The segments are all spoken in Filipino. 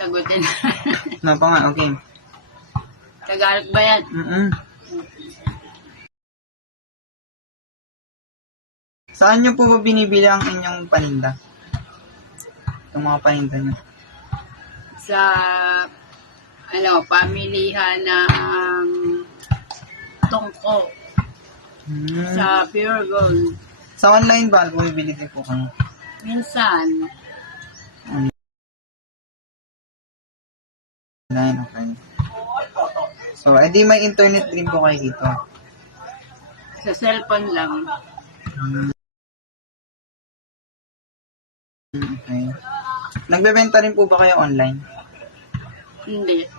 Sagutin. No pa nga, okay. Tagalog ba yan? Saan nyo po ba binibili ang inyong paninda? Itong mga paninda nyo. Sa, pamilihan ng Tungko. Sa Pure Gold. Sa online ba, bumibili din po kayo? Minsan, Online, okay. So, edi may internet din po kayo dito. sa cellphone lang. Okay. Nagbebenta rin po ba kayo online? Hindi.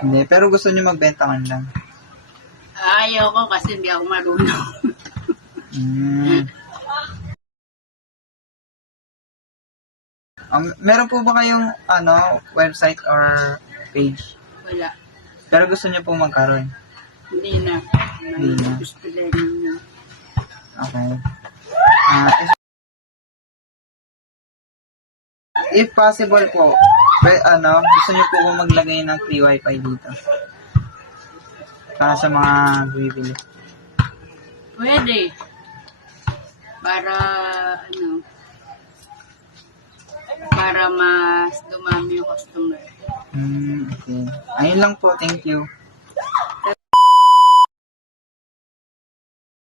Hindi, pero gusto nyo magbenta online. Ayaw ko kasi hindi ako marunong. Meron po ba kayong website or page? Wala. Pero gusto nyo po magkaroon? Hindi na. Hindi na. Gusto din na. Okay. If possible po, gusto nyo po ba maglagay ng free wifi dito? Para sa mga bibili. Pwede. Para mas dumami yung customer. Okay. Ayun lang po. Thank you.